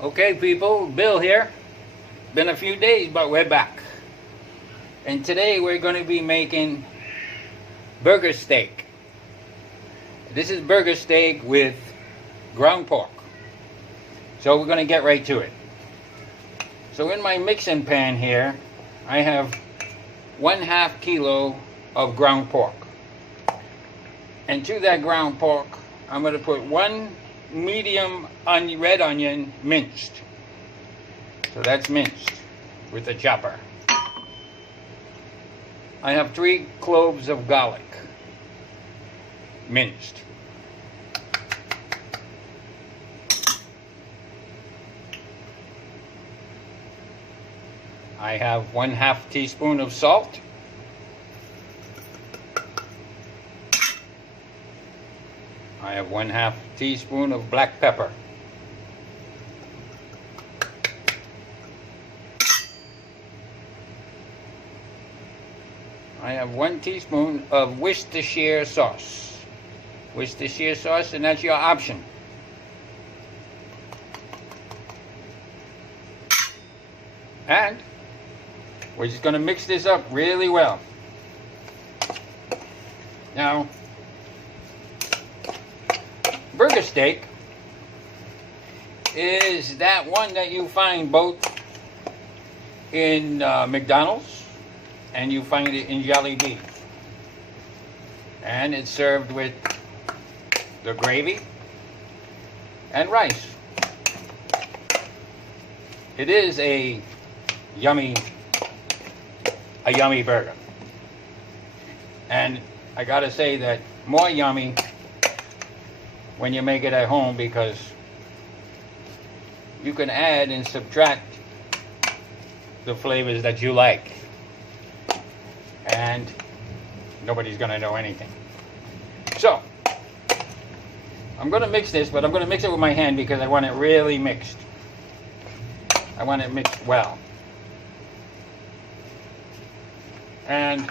Okay people, Bill here. Been a few days, but we're back. And today we're going to be making burger steak. This is burger steak with ground pork. So we're going to get right to it. So in my mixing pan here, I have 1/2 kilo of ground pork. And to that ground pork, I'm going to put 1 medium red onion minced. So that's minced with the chopper. I have 3 cloves of garlic minced. I have 1/2 teaspoon of salt. I have 1/2 teaspoon of black pepper. I have 1 teaspoon of Worcestershire sauce. Worcestershire sauce, and that's your option. And we're just going to mix this up really well. Now, burger steak is that one that you find both in McDonald's and you find it in Jollibee. And it's served with the gravy and rice. It is a yummy burger. And I gotta say that more yummy when you make it at home, because you can add and subtract the flavors that you like, and nobody's gonna know anything. So I'm gonna mix this, but I'm gonna mix it with my hand because I want it really mixed. I want it mixed well. And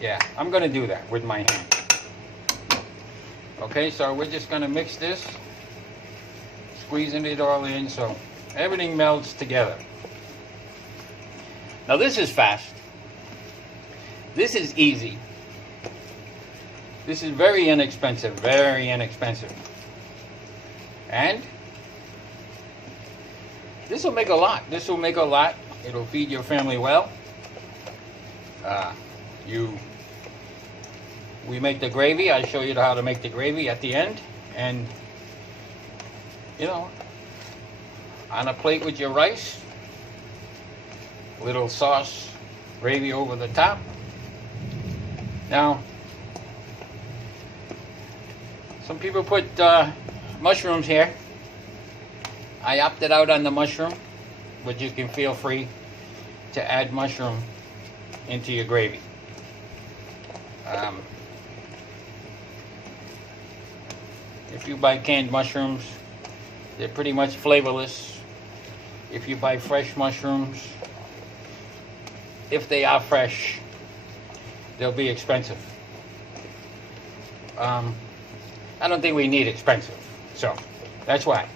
yeah, I'm gonna do that with my hand. Okay, so we're just gonna mix this, squeezing it all in so everything melts together. Now this is fast. This is easy. This is very inexpensive, very inexpensive. And this will make a lot. This will make a lot. It'll feed your family well. We make the gravy. I'll show you how to make the gravy at the end. And, you know, on a plate with your rice, little sauce, gravy over the top. Now, some people put mushrooms here. I opted out on the mushroom, but you can feel free to add mushroom into your gravy. If you buy canned mushrooms, they're pretty much flavorless. If you buy fresh mushrooms, if they are fresh, they'll be expensive. I don't think we need expensive, so that's why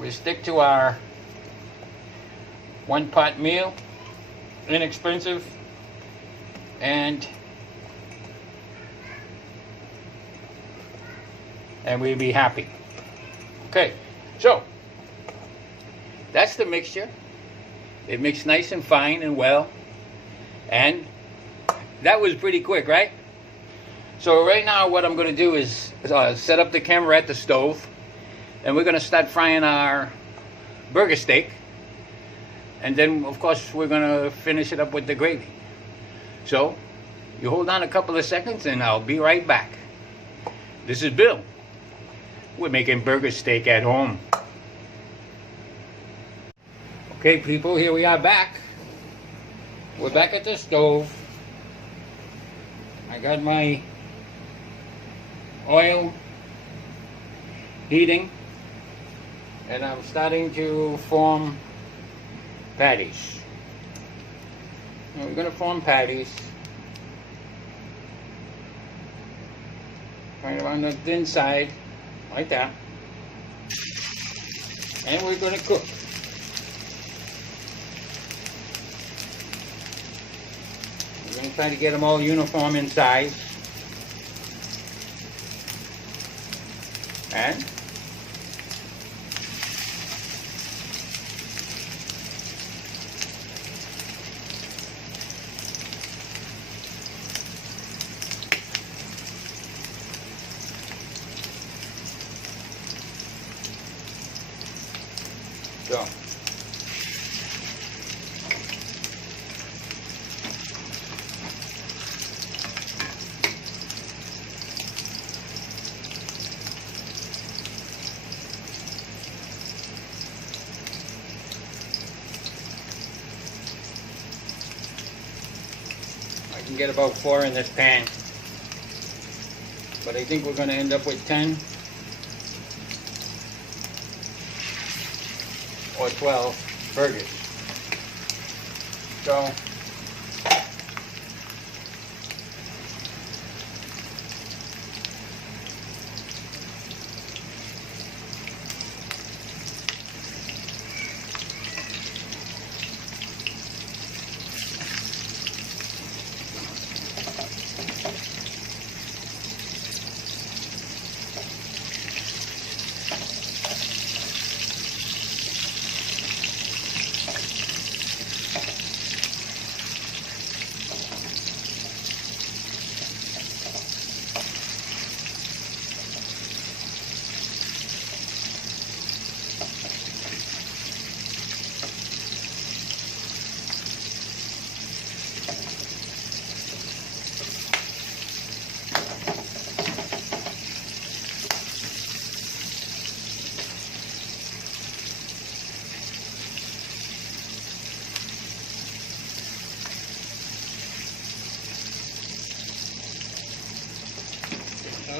we stick to our 1-pot meal, inexpensive, and we'll be happy. Okay, so that's the mixture. It mixed nice and fine and well, and that was pretty quick, right? So right now what I'm going to do is set up the camera at the stove, and we're going to start frying our burger steak, and then of course we're going to finish it up with the gravy. So you hold on a couple of seconds and I'll be right back. This is Bill. We're making burger steak at home. Okay people, here we are back. We're back at the stove. I got my oil heating, and I'm starting to form patties. Now we're going to form patties. kind of on the thin side, like that. And we're going to cook. We're going to try to get them all uniform in size. And so I can get about 4 in this pan, but I think we're going to end up with 10 or 12 burgers. So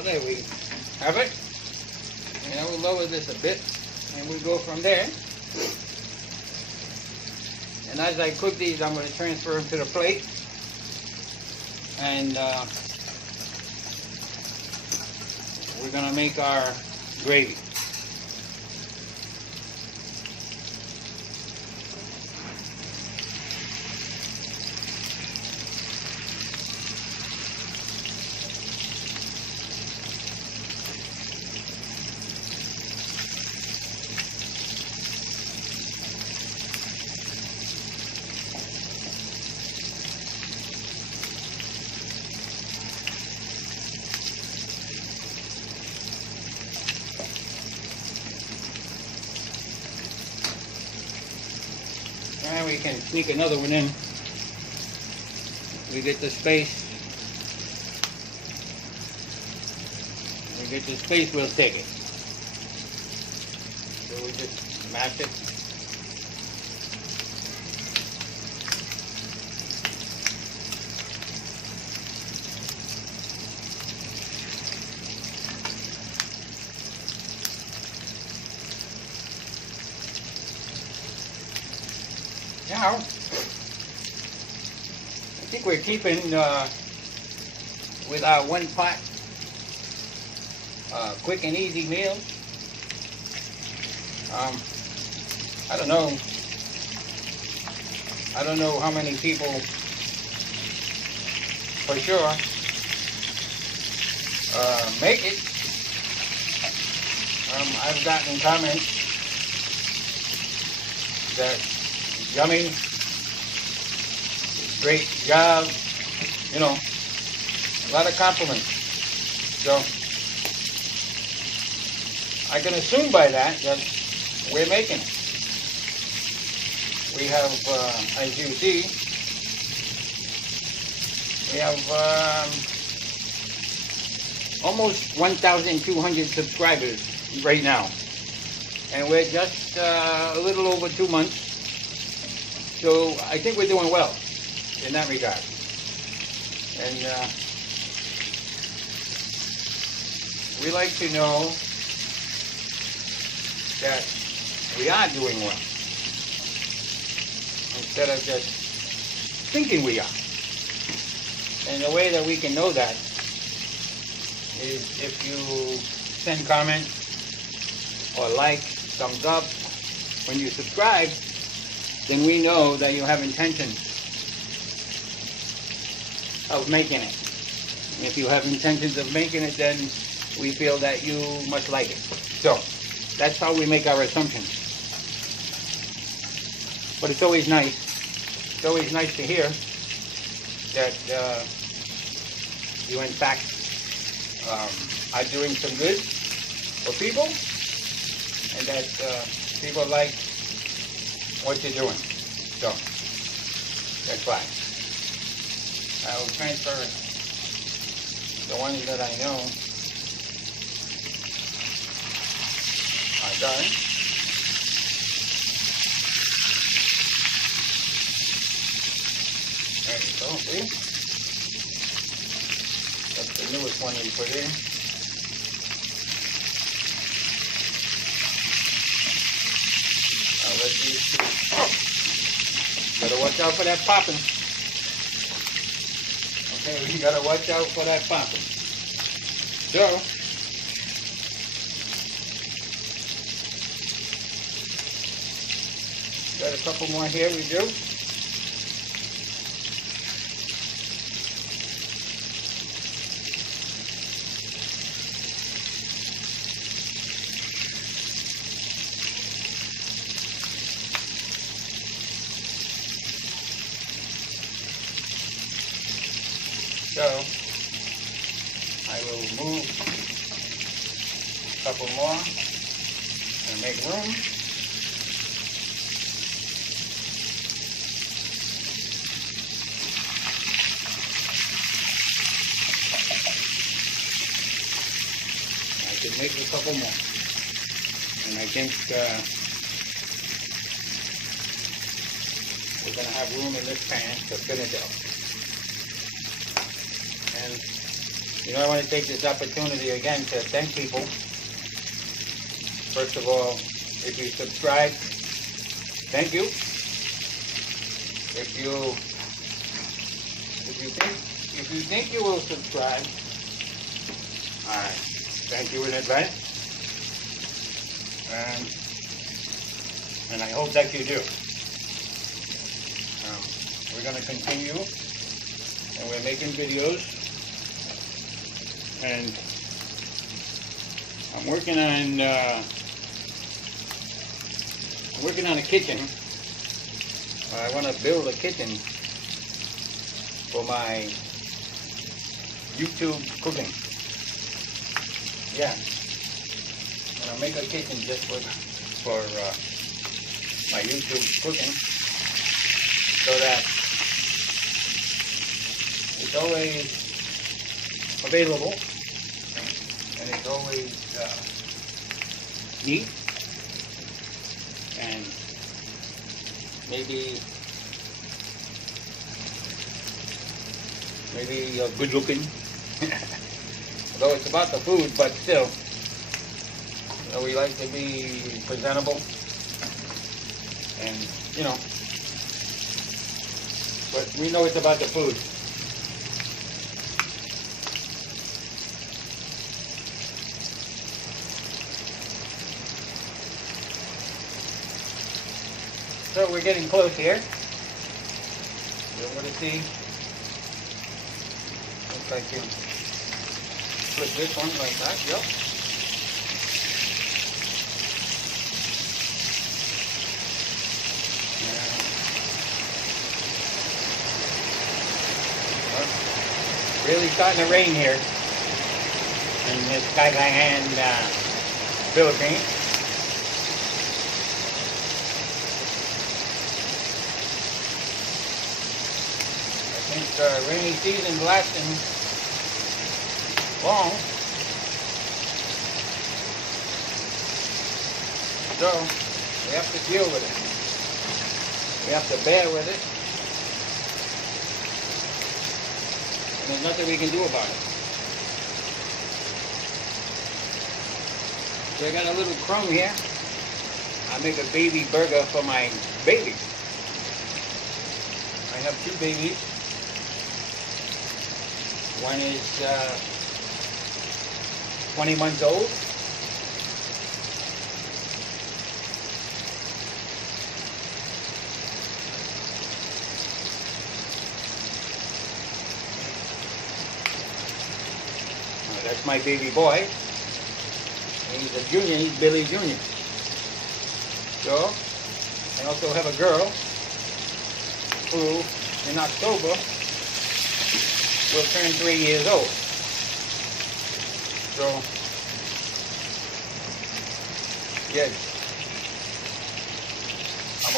there we have it. And I will lower this a bit and we'll go from there. And as I cook these, I'm going to transfer them to the plate. And we're going to make our gravy. And we can sneak another one in. We get the space. We get the space, we'll take it. So we just mash it. Now, I think we're keeping with our one pot quick and easy meal. I don't know how many people for sure make it. I've gotten comments that yummy, great job, you know, a lot of compliments. So I can assume by that we're making it. We have, as you see, we have almost 1,200 subscribers right now. And we're just a little over 2 months. So I think we're doing well in that regard. And we like to know that we are doing well, instead of just thinking we are. And the way that we can know that is if you send comments or like, thumbs up. When you subscribe, then we know that you have intention of making it. And if you have intentions of making it, then we feel that you must like it. So that's how we make our assumptions. But it's always nice. It's always nice to hear that you in fact are doing some good for people, and that people like what you're doing. So that's why I will transfer the ones that I know are done. There you go, see? That's the newest one we put in. Now let these two. Gotta watch out for that popping. Okay, we gotta watch out for that popping. So, got a couple more here we do. So, I will move a couple more and make room. I can make a couple more. And I think we're going to have room in this pan to finish up. And, you know, I want to take this opportunity again to thank people. First of all, if you subscribe, thank you. If you think you will subscribe, thank you in advance. And I hope that you do. We're going to continue, and we're making videos. And I'm working on a kitchen. I want to build a kitchen for my YouTube cooking. Yeah, I'm gonna make a kitchen just for my YouTube cooking, so that it's always available, and it's always neat, and maybe good looking. Although it's about the food, but still, we like to be presentable, and you know, but we know it's about the food. So we're getting close here. You're going to see. Looks like you put this one like that. Yep. Really starting to rain here in this Cagayan, Philippines. Rainy season lasting long, so we have to deal with it. We have to bear with it, and there's nothing we can do about it. So I got a little crumb here. I make a baby burger for my baby. I have two babies. One is 20 months old. That's my baby boy. He's a junior, he's Billy Jr. So, I also have a girl who, in October, will turn 3 years old. So, yes, I'm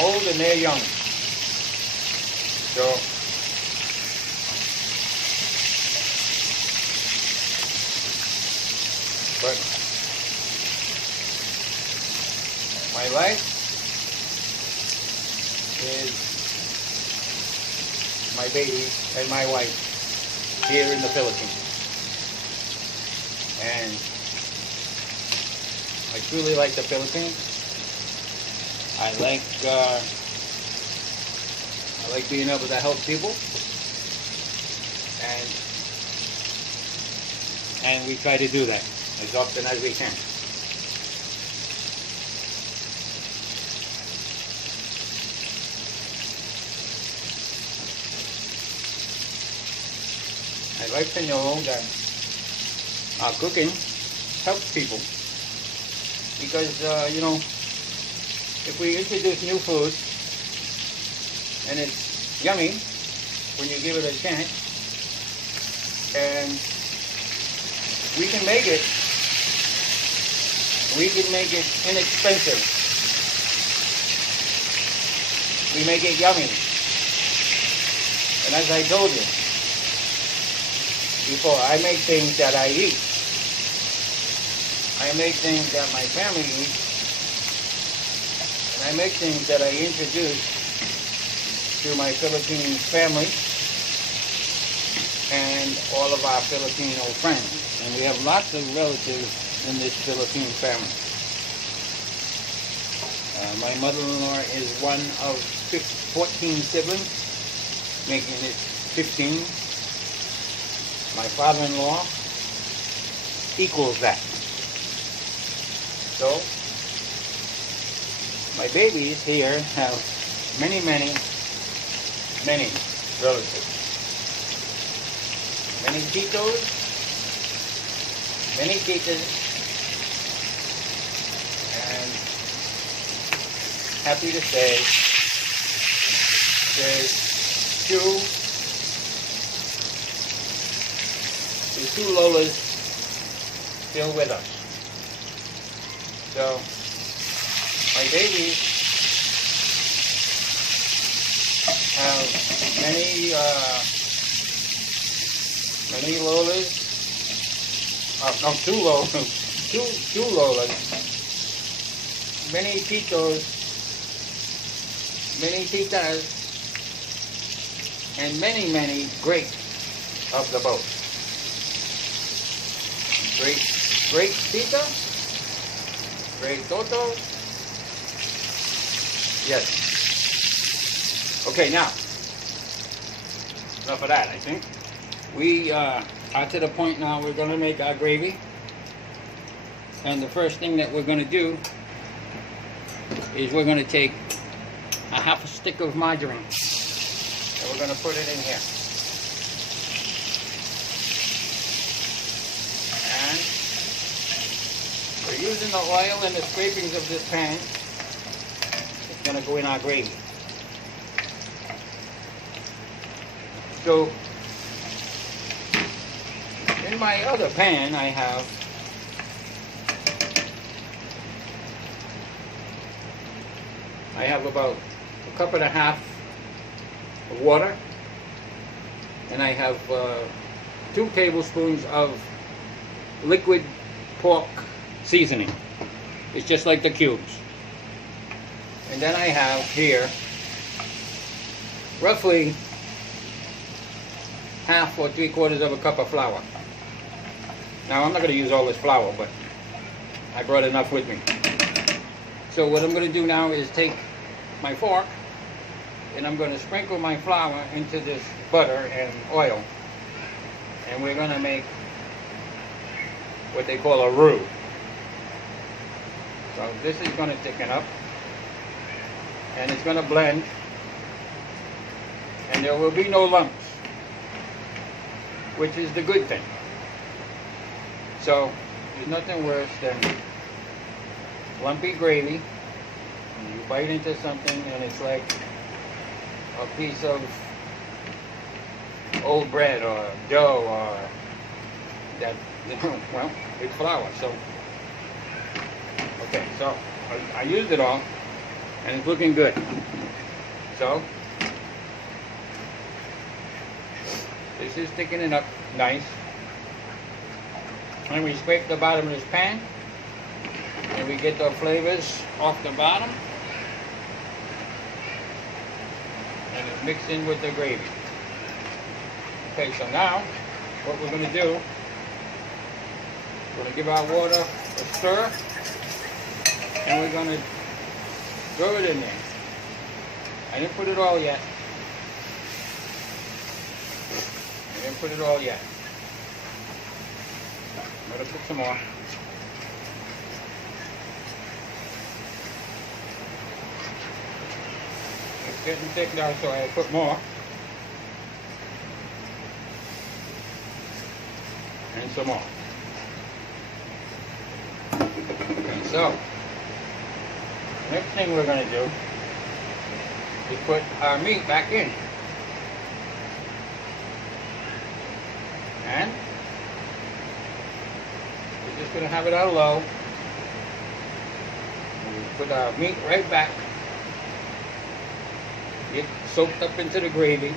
old and they're young. So, but my life is my baby and my wife here in the Philippines. And I truly like the Philippines. I like being able to help people. And we try to do that as often as we can. I like to know that our cooking helps people, because you know, if we introduce new food and it's yummy when you give it a chance, and we can make it inexpensive. We make it yummy. And as I told you before, I make things that I eat. I make things that my family eats. And I make things that I introduce to my Philippine family and all of our Filipino friends. And we have lots of relatives in this Philippine family. My mother-in-law is one of 14 siblings, making it 15. My father-in-law equals that. So, my babies here have many relatives. Many titos, many titas, and happy to say there's two Lolas still with us. So my babies have many Lolas. No, two Lolas. Two Lolas. Many titos, many titas, and many great of the boat. Great tita, great toto. Yes. Okay, now enough of that. I think we are to the point now. We're going to make our gravy, and the first thing that we're going to do is we're going to take a half a stick of margarine, and we're going to put it in here. And we're using the oil and the scrapings of this pan. It's going to go in our gravy. So, in my other pan, I have about a cup and a half of water, and I have 2 tablespoons of liquid pork seasoning. It's just like the cubes. And then I have here roughly half or 3/4 of a cup of flour. Now I'm not going to use all this flour, but I brought enough with me. So what I'm going to do now is take my fork and I'm going to sprinkle my flour into this butter and oil. and we're gonna make what they call a roux. So this is gonna thicken up, and it's gonna blend, and there will be no lumps, which is the good thing. So there's nothing worse than lumpy gravy, and you bite into something and it's like a piece of old bread or dough or that, well, with flour. So, okay, so I used it all and it's looking good. So, this is thickening up nice. And we scrape the bottom of this pan and we get the flavors off the bottom and it's mixed in with the gravy. Okay, so now what we're going to do, we're going to give our water a stir and we're going to throw it in there. I didn't put it all yet. I didn't put it all yet. I'm going to put some more. It's getting thick now, so I put more. And some more. Okay, so next thing we're going to do is put our meat back in. And we're just going to have it on low. And we put our meat right back. Get soaked up into the gravy.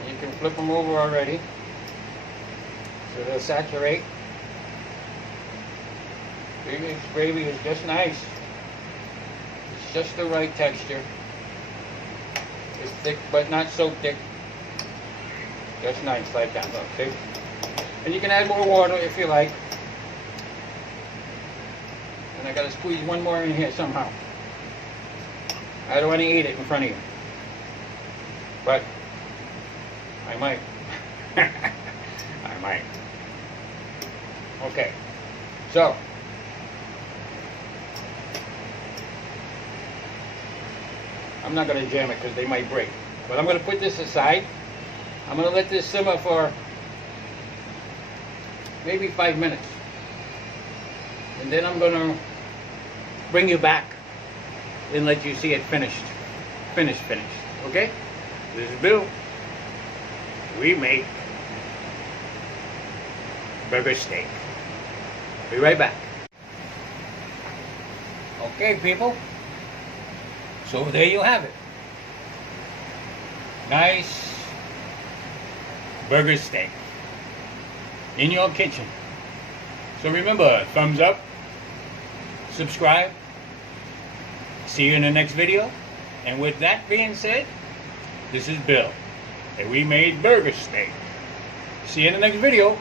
And you can flip them over already so they'll saturate. This gravy is just nice. It's just the right texture. It's thick, but not so thick. Just nice, like that. Look, see? And you can add more water if you like. And I gotta squeeze one more in here somehow. I don't want to eat it in front of you, but I might. I might. Okay, so I'm not going to jam it because they might break. But I'm going to put this aside. I'm going to let this simmer for maybe 5 minutes. And then I'm going to bring you back and let you see it finished. Finished. Okay? This is Bill. We make burger steak. Be right back. Okay, people. So there you have it. Nice burger steak in your kitchen. So remember, thumbs up, subscribe. See you in the next video. And with that being said, this is Bill, and we made burger steak. See you in the next video.